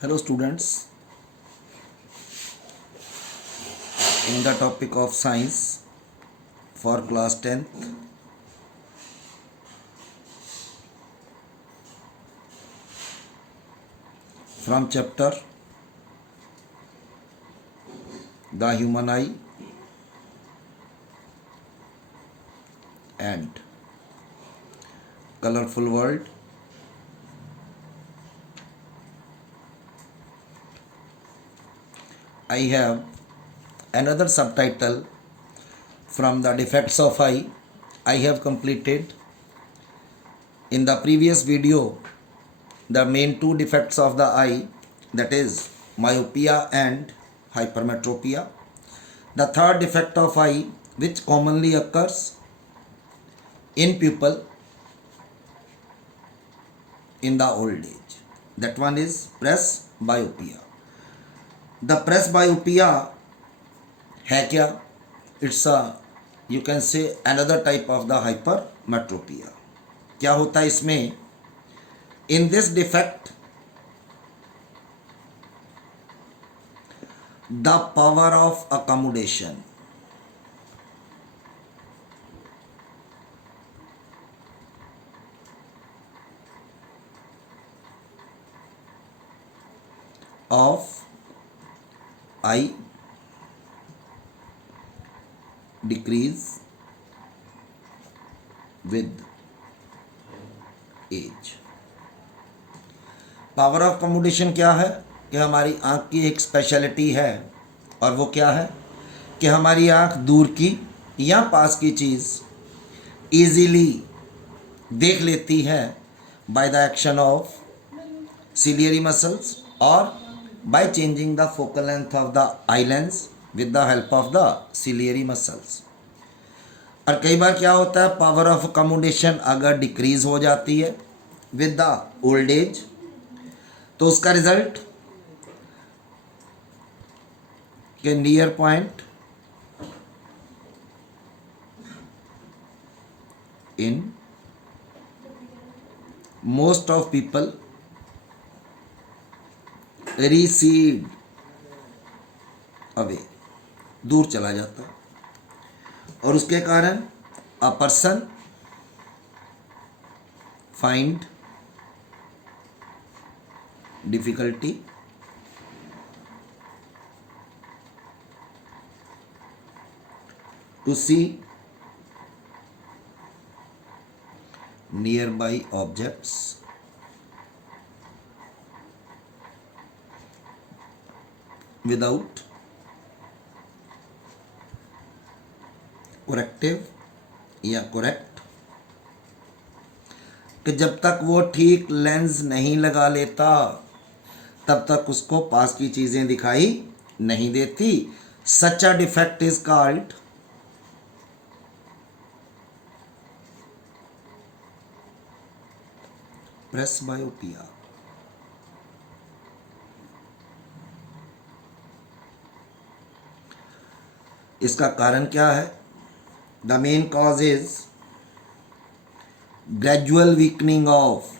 Hello students, in the topic of science for class 10th, from chapter The Human Eye and Colorful World, I have another subtitle from the defects of eye. I have completed in the previous video the main two defects of the eye, that is myopia and hypermetropia. The third defect of eye, which commonly occurs in people in the old age, that one is presbyopia. The presbyopia है क्या? It's a, you can say, another type of the hypermetropia. क्या होता है इसमें? In this defect, the power of accommodation of eye decrease with age. Power of communication क्या है? कि हमारी आँख की एक स्पेशलिटी है, और वो क्या है कि हमारी आँख दूर की या पास की चीज़ ईजीली देख लेती है by the action of ciliary muscles और by changing the focal length of the eye lens with the help of the ciliary muscles. और कई बार क्या होता है, पावर ऑफ कम्युनिकेशन अगर डिक्रीज हो जाती है विद द ओल्ड एज, तो उसका रिजल्ट के near point in most of people recede away, दूर चला जाता है, और उसके कारण a person find difficulty to see nearby objects without corrective या correct, कि जब तक वो ठीक लेंस नहीं लगा लेता तब तक उसको पास की चीज़ें दिखाई नहीं देती. Such a defect is called presbyopia. इसका कारण क्या है? The main cause is gradual weakening of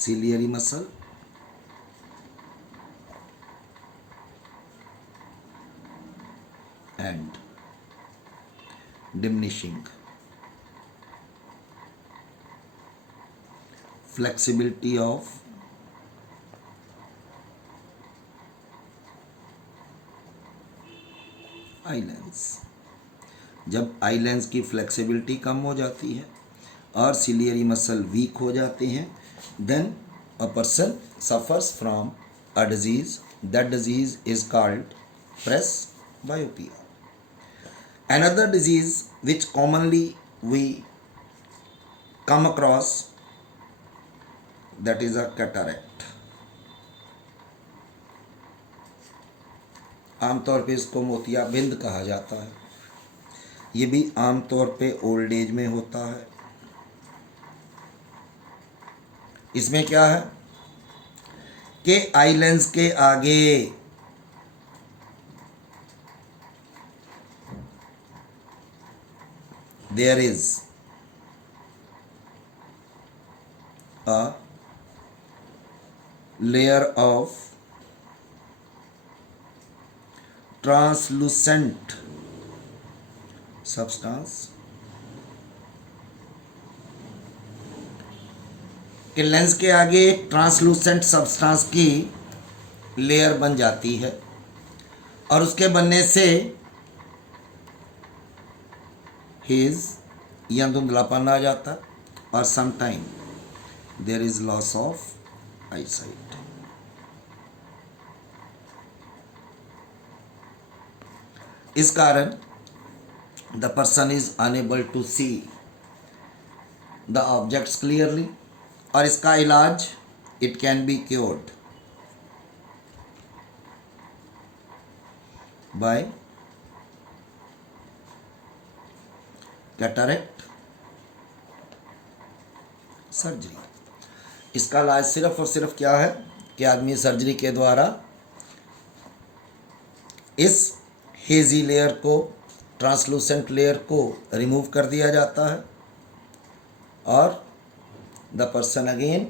ciliary muscle and diminishing flexibility of eye lens. जब आई लेंस की फ्लेक्सिबिलिटी कम हो जाती है और सिलियरी मसल वीक हो जाते हैं, then a person suffers from a disease. That disease is called presbyopia. Another disease which commonly we come across, that is a cataract. आमतौर पे इसको मोतियाबिंद कहा जाता है. ये भी आमतौर पे ओल्ड एज में होता है. इसमें क्या है कि आई लेंस के आगे there is a layer of translucent substance कि लेंस के आगे एक ट्रांसलूसेंट सब्सटेंस की लेयर बन जाती है और उसके बनने से हेज या धुंधलापन आ जाता और sometime there is loss of eyesight. इस कारण the person is unable to see the objects clearly और इसका इलाज it can be cured by cataract surgery. इसका इलाज सिर्फ और सिर्फ क्या है कि आदमी सर्जरी के द्वारा इस हेजी लेयर को, ट्रांसलूसेंट लेयर को रिमूव कर दिया जाता है और the person again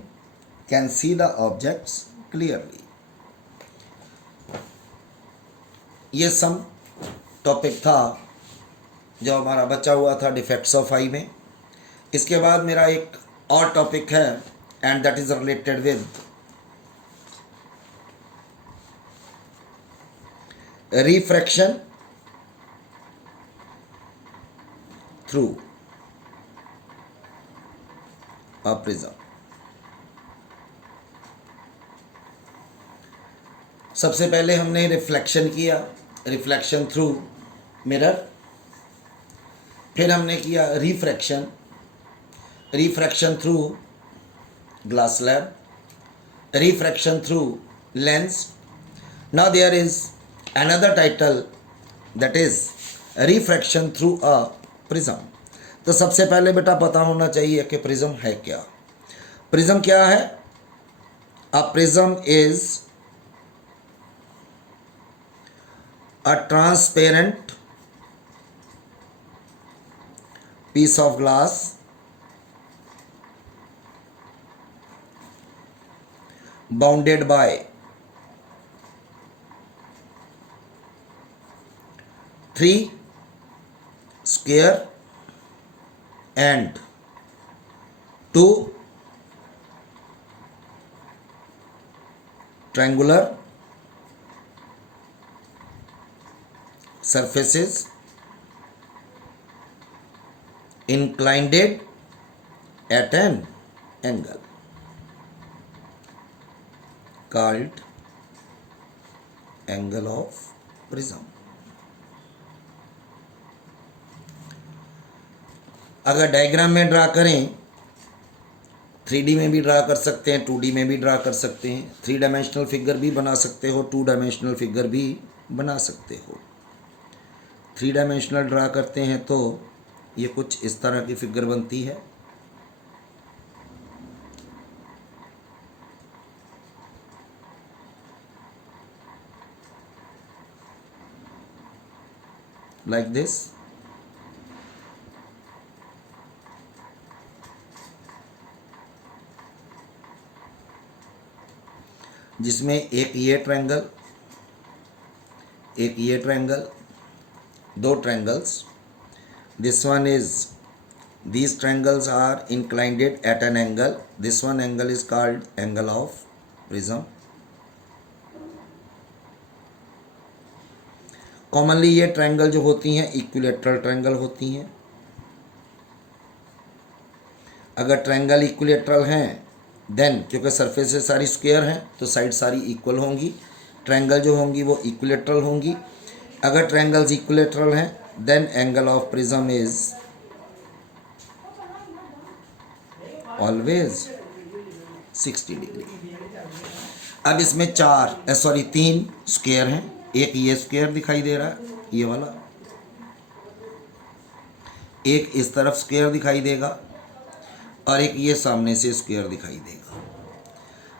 can see the objects clearly. ये सम टॉपिक था जो हमारा बचा हुआ था डिफेक्ट्स ऑफ आई में। इसके बाद मेरा एक और टॉपिक है and that is related with refraction through a prism. सबसे पहले हमने रिफ्लेक्शन किया, रिफ्लेक्शन थ्रू मिरर, फिर हमने किया refraction, refraction through glass slab, refraction through lens. Now there is another title that is refraction through a prism। तो सबसे पहले बेटा पता होना चाहिए कि प्रिज्म है क्या। प्रिज्म क्या है? A prism is a transparent piece of glass bounded by three square and two triangular surfaces inclined at an angle called angle of prism। अगर डायग्राम में ड्रा करें, 3D में भी ड्रा कर सकते हैं, 2D में भी ड्रा कर सकते हैं, 3 डायमेंशनल फिगर भी बना सकते हो, 2 डायमेंशनल फिगर भी बना सकते हो। 3 डायमेंशनल ड्रा करते हैं तो ये कुछ इस तरह की फिगर बनती है। Like this. जिसमें एक ये ट्रायंगल, एक ये ट्रायंगल, दो triangles. This one is, these triangles are inclined at an angle, this one angle is called angle of prism। Commonly ये ट्रायंगल जो होती हैं इक्विलेटरल ट्रायंगल होती हैं। अगर ट्रायंगल इक्विलेटरल हैं देन, क्योंकि सरफेसेस सारी स्क्वायर हैं तो साइड सारी इक्वल होंगी, ट्रायंगल जो होंगी वो इक्विलेटरल होंगी। अगर ट्रायंगल्स इक्विलेटरल हैं then angle of prism is always 60 degree. अब इसमें 3 स्क्वायर हैं। एक ये स्क्वायर दिखाई दे रहा है, ये वाला, एक इस तरफ स्क्वायर दिखाई देगा और एक ये सामने से स्क्वायर दिखाई देगा।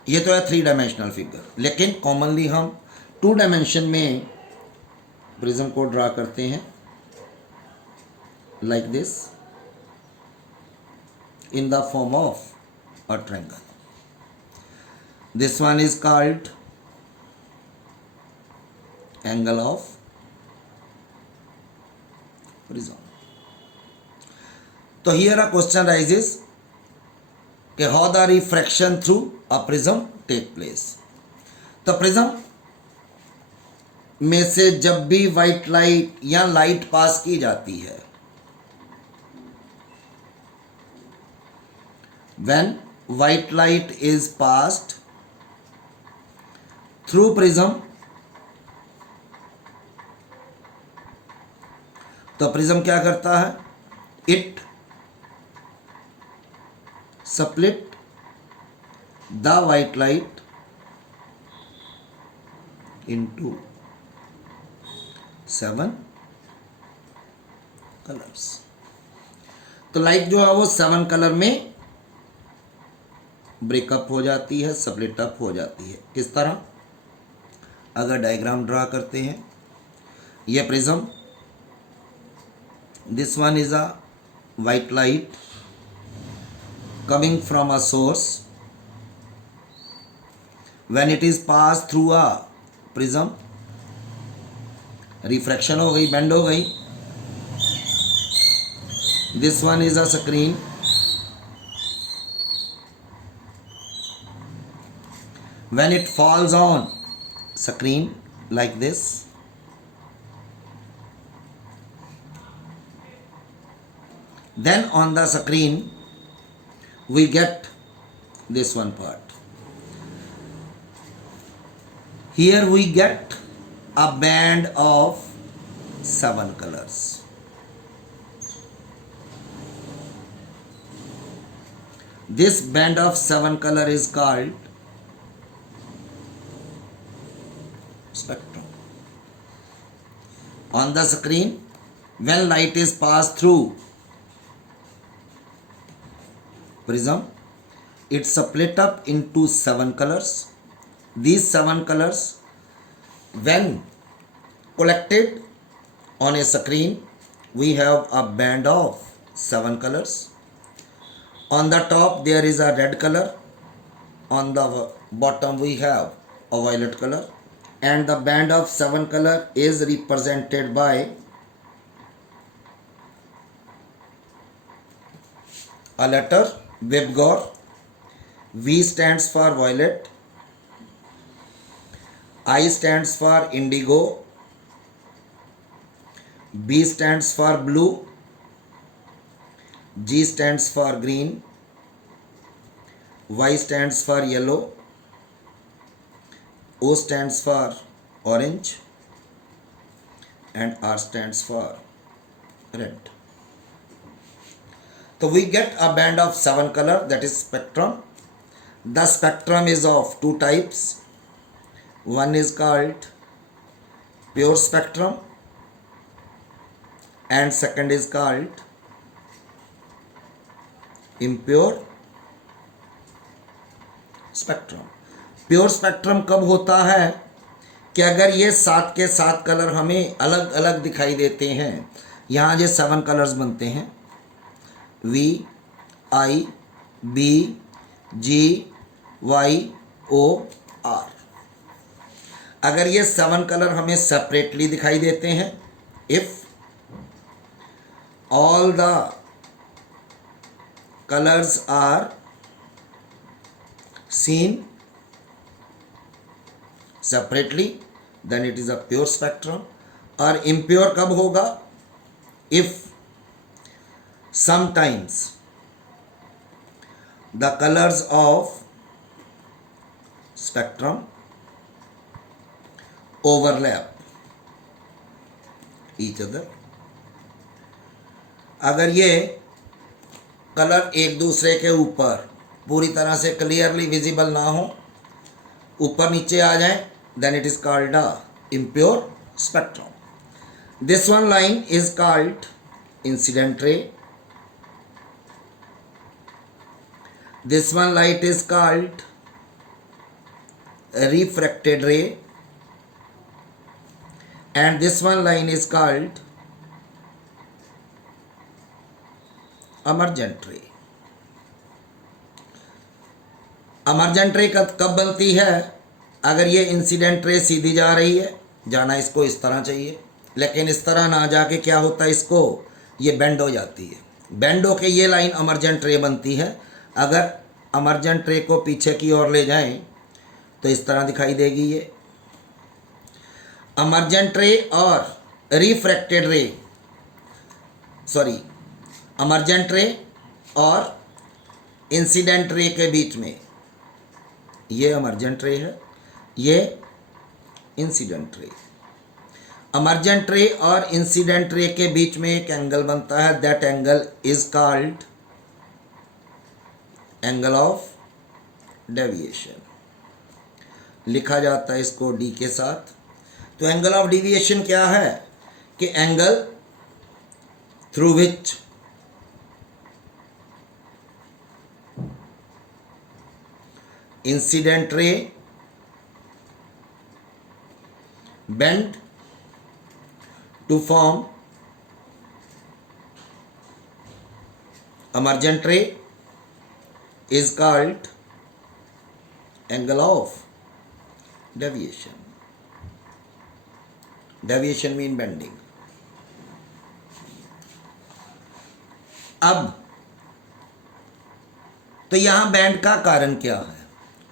ये तो है 3 डायमेंशनल फिगर, लेकिन कॉमनली हम 2 डायमेंशन में प्रिज्म को ड्रा करते हैं like this. in the form of a triangle. This one is called angle of prism. So here a question rises कि how the refraction through a prism take place. तो prism में से जब भी white light या light pass की जाती है, when white light is passed through prism, तो प्रिज्म क्या करता है? It split the white light into 7 colours. तो लाइट जो है वो 7 कलर में ब्रेकअप हो जाती है, स्प्लिट अप हो जाती है. किस तरह? अगर डायग्राम ड्रा करते हैं, ये prism, this one is a white light coming from a source. When it is passed through a prism, refraction हो गई, bend हो गई. This one is a screen. When it falls on screen like this, then on the screen we get this one part. Here we get a band of 7 colors. This band of 7 color is called spectrum. On the screen, when light is passed through prism, it's split up into 7 colors. These 7 colors, when collected on a screen, we have a band of 7 colors. On the top there is a red color, on the bottom we have a violet color, and the band of 7 color is represented by a letter Vibgor. V stands for violet, I stands for indigo, B stands for blue, G stands for green, Y stands for yellow, O stands for orange, and R stands for red. So we get a band of 7 color, that is spectrum. The spectrum is of 2 types. One is called pure spectrum and second is called impure spectrum. Pure spectrum कब होता है कि अगर ये 7 के 7 colour हमें अलग अलग दिखाई देते हैं. यहाँ ये 7 कलर्स बनते हैं, V, I, B, G, Y, O, R. अगर ये 7 कलर हमें सेपरेटली दिखाई देते हैं, if all the colours are seen separately, then it is a pure spectrum. और इम्प्योर कब होगा? If sometimes the colors of spectrum overlap each other. अगर ये कलर एक दूसरे के ऊपर पूरी तरह से क्लियरली विजिबल ना हो, ऊपर नीचे आ जाए, then it is called a impure spectrum. This one line is called incident ray. This one light is called refracted ray, and this one line is called emergent ray. Emergent रे कब बनती है? अगर ये इंसिडेंट रे सीधी जा रही है, जाना इसको इस तरह चाहिए, लेकिन इस तरह ना जाके क्या होता है, इसको ये बेंड हो जाती है। बेंड होके ये लाइन इमर्जेंट रे बनती है। अगर इमर्जेंट रे को पीछे की ओर ले जाएं तो इस तरह दिखाई देगी ये। इमर्जेंट रे और रिफ्रैक्टेड रे, सॉरी, इमर्जेंट रे और इंसिडेंट रे के बीच में ये इमर्जेंट रे है, ये इंसिडेंट रे। इमर्जेंट रे और इंसिडेंट रे के बीच में एक एंगल बनता है, that angle is called angle of deviation. लिखा जाता है इसको डी के साथ। तो एंगल ऑफ डेविएशन क्या है कि angle through which incident ray bend to form emergent ray is called angle of deviation. Deviation mean bending. अब तो यहाँ बैंड का कारण क्या है?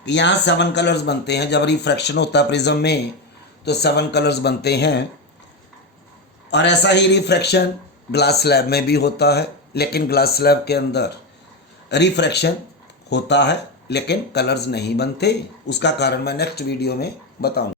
यहाँ 7 कलर्स बनते हैं। जब रिफ्रैक्शन होता है प्रिज्म में तो 7 कलर्स बनते हैं, और ऐसा ही रिफ्रैक्शन ग्लास स्लैब में भी होता है, लेकिन ग्लास स्लैब के अंदर रिफ्रैक्शन होता है लेकिन कलर्स नहीं बनते। उसका कारण मैं नेक्स्ट वीडियो में बताऊंगा।